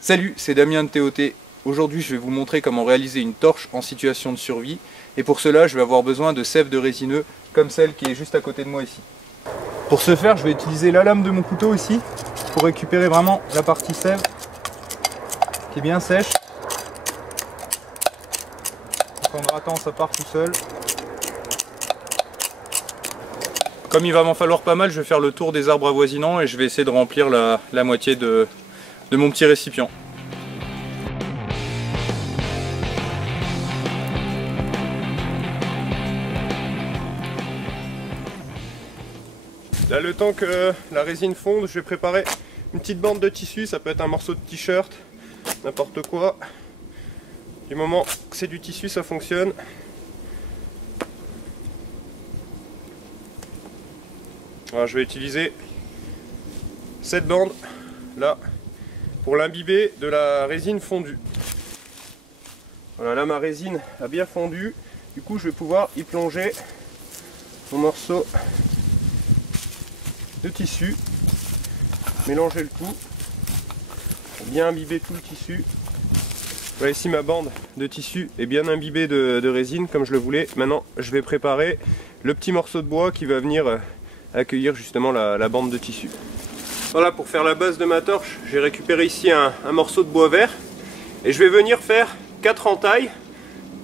Salut, c'est Damien de TOT. Aujourd'hui, je vais vous montrer comment réaliser une torche en situation de survie. Et pour cela, je vais avoir besoin de sève de résineux, comme celle qui est juste à côté de moi ici. Pour ce faire, je vais utiliser la lame de mon couteau ici, pour récupérer vraiment la partie sève, qui est bien sèche. Donc en grattant, ça part tout seul. Comme il va m'en falloir pas mal, je vais faire le tour des arbres avoisinants et je vais essayer de remplir la moitié de mon petit récipient. Là, le temps que la résine fonde, je vais préparer une petite bande de tissu. Ça peut être un morceau de t-shirt, n'importe quoi. Du moment que c'est du tissu, ça fonctionne. Alors, je vais utiliser cette bande là pour l'imbiber de la résine fondue. Voilà, là ma résine a bien fondu. Du coup, je vais pouvoir y plonger mon morceau de tissu, mélanger le tout, bien imbiber tout le tissu. Voilà, ici ma bande de tissu est bien imbibée de résine comme je le voulais. Maintenant, je vais préparer le petit morceau de bois qui va venir accueillir justement la bande de tissu. Voilà, pour faire la base de ma torche, j'ai récupéré ici un morceau de bois vert et je vais venir faire 4 entailles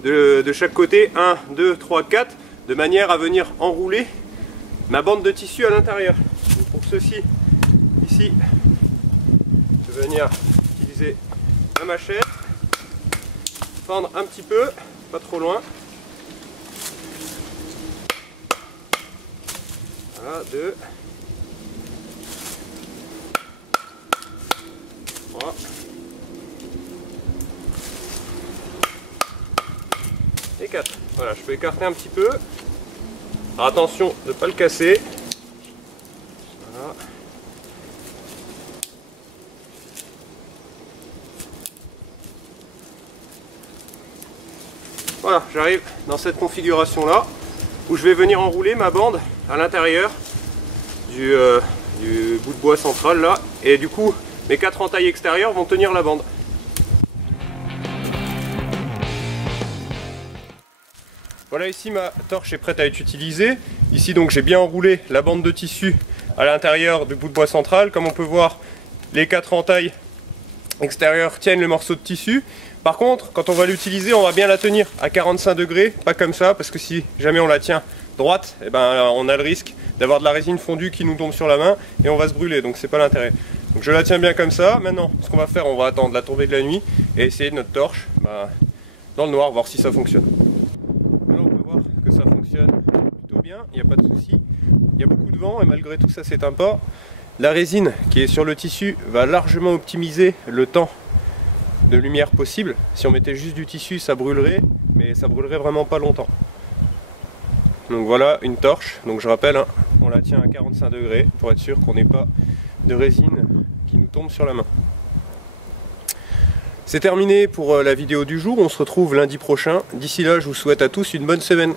de chaque côté, 1, 2, 3, 4, de manière à venir enrouler ma bande de tissu à l'intérieur. Pour ceci, ici, je vais venir utiliser ma machette, fendre un petit peu, pas trop loin. Voilà, 2, 3, et 4. Voilà, je peux écarter un petit peu. Alors attention de ne pas le casser. Voilà. Voilà, j'arrive dans cette configuration là où je vais venir enrouler ma bande à l'intérieur du bout de bois central là, et du coup mes 4 entailles extérieures vont tenir la bande. Voilà, ici ma torche est prête à être utilisée. Ici donc j'ai bien enroulé la bande de tissu à l'intérieur du bout de bois central. Comme on peut voir, les 4 entailles extérieures tiennent le morceau de tissu. Par contre, quand on va l'utiliser, on va bien la tenir à 45 degrés, pas comme ça, parce que si jamais on la tient droite, eh ben, on a le risque d'avoir de la résine fondue qui nous tombe sur la main et on va se brûler, donc c'est pas l'intérêt. Donc je la tiens bien comme ça. Maintenant, ce qu'on va faire, on va attendre la tombée de la nuit et essayer notre torche dans le noir, voir si ça fonctionne. Là, on peut voir que ça fonctionne plutôt bien, il n'y a pas de souci. Il y a beaucoup de vent et malgré tout, ça s'éteint pas. La résine qui est sur le tissu va largement optimiser le temps de lumière possible. Si on mettait juste du tissu, ça brûlerait, mais ça brûlerait vraiment pas longtemps. Donc voilà une torche. Donc je rappelle, hein, on la tient à 45 degrés pour être sûr qu'on n'ait pas de résine qui nous tombe sur la main. C'est terminé pour la vidéo du jour. On se retrouve lundi prochain. D'ici là, je vous souhaite à tous une bonne semaine.